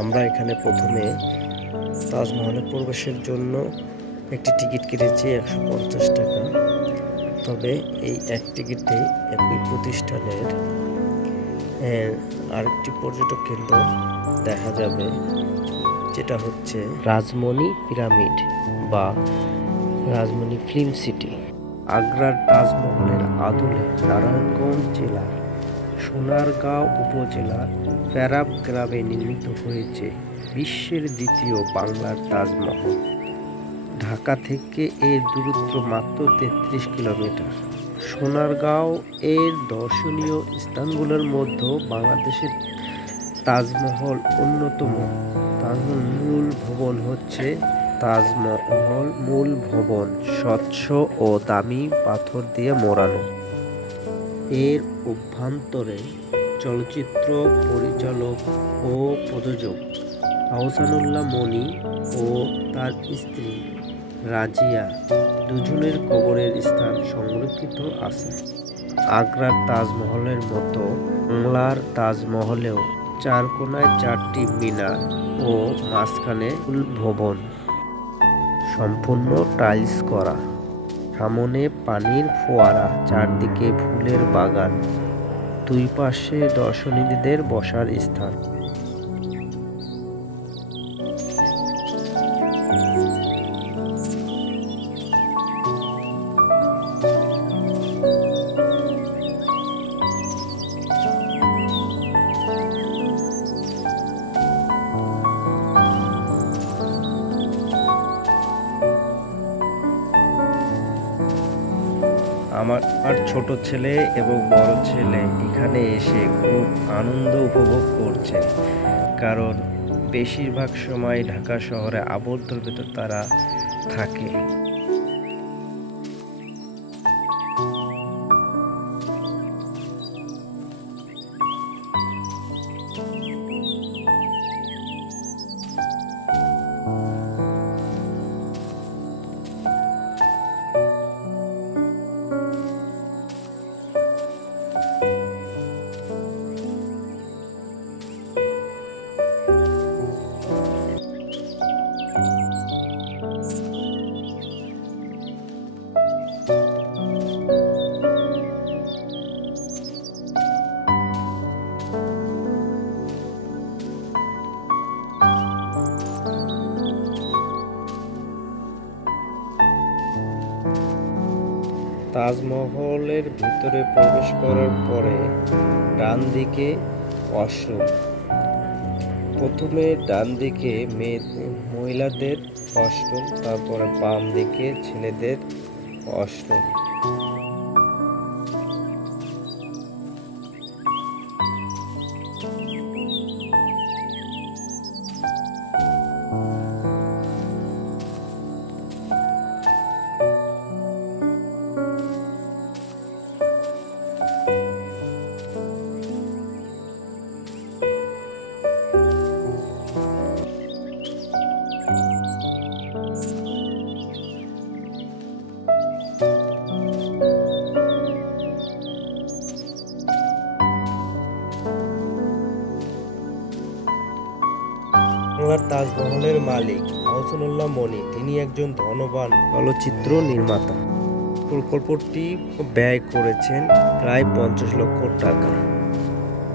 আমরা এখানে প্রথমে তাজমহলে প্রবেশের জন্য একটি টিকিট কেটেছি 150 টাকা। তবে এই এক টিকিটে একই প্রতিষ্ঠানের আরেকটি পর্যটক কেন্দ্র দেখা যাবে, যেটা হচ্ছে রাজমণি পিরামিড বা রাজমণি ফিল্ম সিটি। আগ্রার তাজমহলের আদলে নারায়ণগঞ্জ জেলার সোনারগাঁও উপজেলার ফেরাব গ্রামে নির্মিত হয়েছে বিশ্বের দ্বিতীয় বাংলার তাজমহল। ঢাকা থেকে এর দূরত্ব মাত্র 33 কিলোমিটার। সোনারগাঁও এর দর্শনীয় স্থানগুলোর মধ্যে বাংলাদেশের তাজমহল অন্যতম। তাজমহল মূল ভবন হচ্ছে তাজমহল মূল ভবন স্বচ্ছ ও দামি পাথর দিয়ে মোড়ানো। এর অভ্যন্তরে চলচ্চিত্র পরিচালক ও প্রযোজক আহসানুল্লাহ মনি ও তার স্ত্রী রাজিয়া দুজনের কবরের স্থান সংরক্ষিত আছে। আগ্রার তাজমহলের মতো বাংলার তাজমহলেও চার কোণায় 4টি মিনার ও মাঝখানে মূল ভবন, সম্পূর্ণ টাইলস করা। সামনে পানির ফোয়ারা, চারদিকে ফুলের বাগান, দুই পাশে দর্শনার্থীদের বসার স্থান। আমার ছোট ছেলে এবং বড় ছেলে এখানে এসে খুব আনন্দ উপভোগ করছে, কারণ বেশিরভাগ সময় ঢাকা শহরে আবদ্ধর ভেতর তারা থাকে। তাজমহলের ভিতরে প্রবেশ করার পরে ডান দিকে ওয়াশরুম। প্রথমে ডান দিকে মহিলাদের ওয়াশরুম, তারপরে বাম দিকে ছেলেদের ওয়াশরুম। বাংলার তাজমহলের মালিক আহসানুল্লাহ মনি, তিনি একজন ধনবান চলচ্চিত্র নির্মাতা। প্রকল্পটি ব্যয় করেছেন প্রায় 50 লক্ষ টাকা।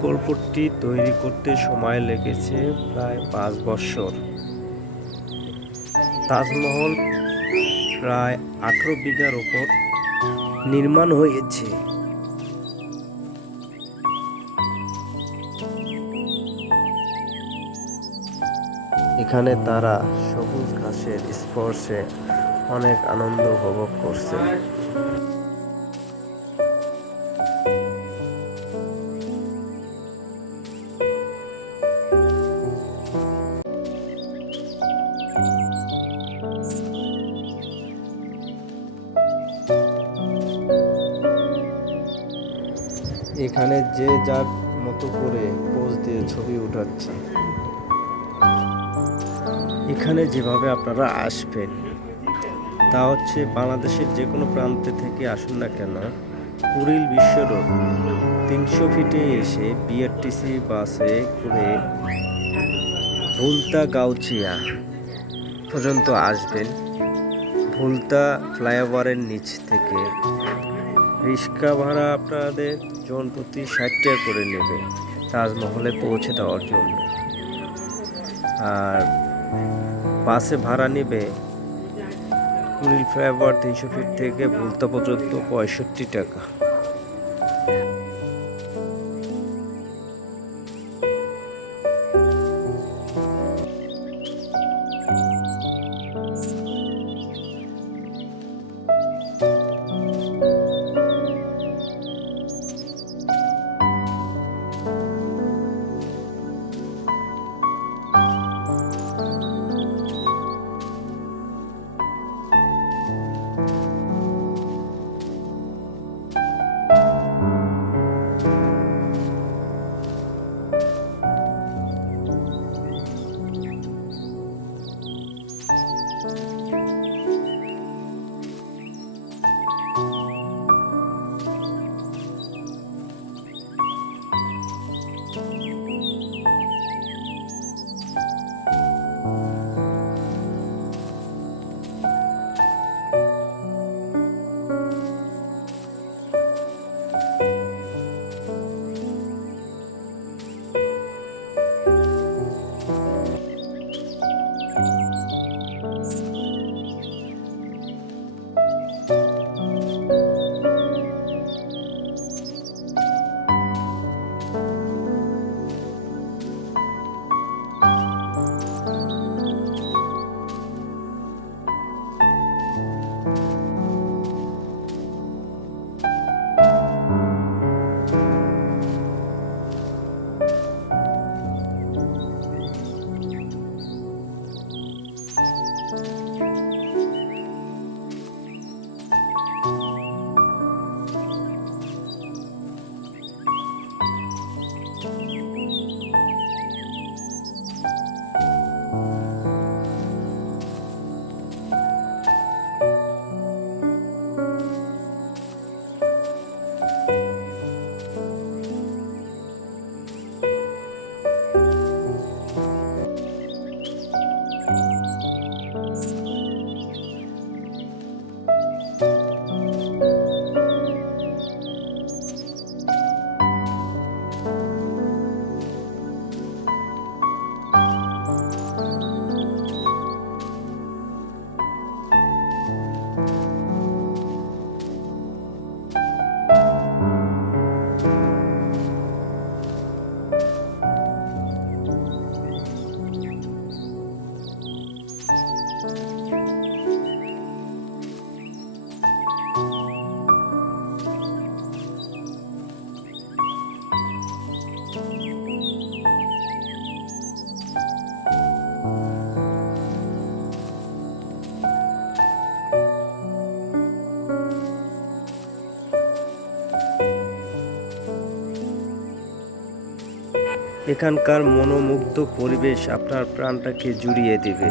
প্রকল্পটি তৈরি করতে সময় লেগেছে প্রায় 5 বছর। তাজমহল প্রায় 18 বিঘার উপর নির্মাণ হয়েছে। এখানে তারা সবুজ ঘাসের স্পর্শে অনেক আনন্দ উপভোগ করছে। এখানে যে যার মতো করে পোজ দিয়ে ছবি উঠাচ্ছে। এখানে যেভাবে আপনারা আসবেন তা হচ্ছে বাংলাদেশের যে কোনো প্রান্তে থেকে আসুন না কেন, কুড়িল বিশ্ব রোড 300 ফিটে এসে বিআরটিসি বাসে করে ভুলতা গাউচিয়া পর্যন্ত আসবেন। ভুলতা ফ্লাইওভারের নিচ থেকে রিক্সা ভাড়া আপনাদের জন প্রতি 60 টাকা করে নেবে তাজমহলে পৌঁছে দেওয়ার জন্য। আর বাসে ভাড়া নেবে কুড়িল ফ্লাইওভার 300 ফিট থেকে ভুলতা পর্যন্ত 65 টাকা। এখানকার মনোমুগ্ধ পরিবেশ আপনার প্রাণটাকে জুড়িয়ে দেবে।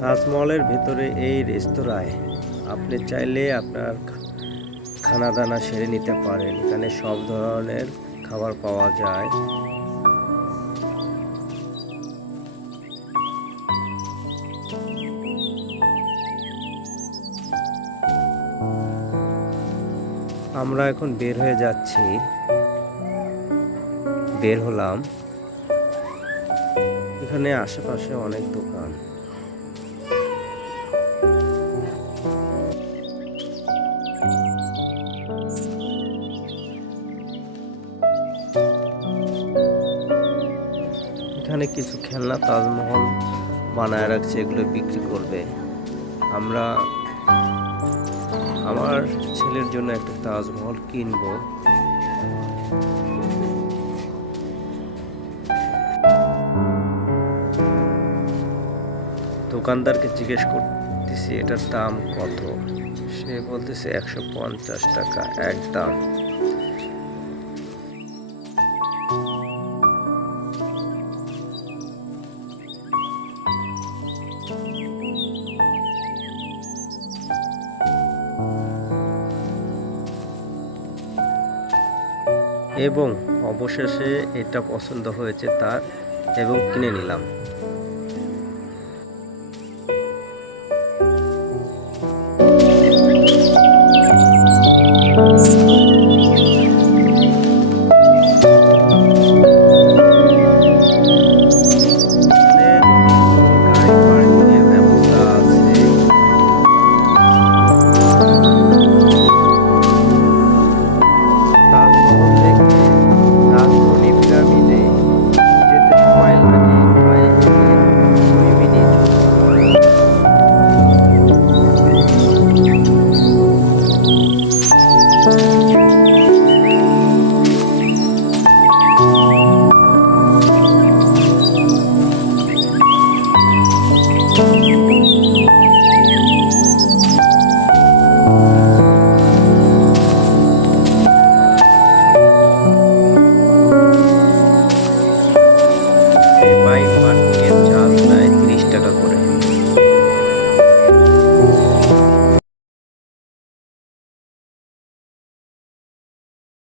তাজমহলের ভেতরে এই রেস্তোরাঁয় আপনি চাইলে আপনার খানা দানা সেরে নিতে পারেন। এখানে সব ধরনের খাবার পাওয়া যায়। আমরা এখন বের হয়ে যাচ্ছি, বের হলাম। এখানে আশেপাশে অনেক দোকান। এখানে কিছু খেলনা তাজমহল বানায় রাখছে, এগুলো বিক্রি করবে। আমরা আমার ছেলের জন্য একটা তাজমহল কিনবো। দোকানদারকে জিজ্ঞেস জিজ্ঞাসা এটার দাম কত। সে বলতেছে 150 টাকা একদম। এবং অবশেষে এটা পছন্দ হয়েছে তার এবং কিনে নিলাম।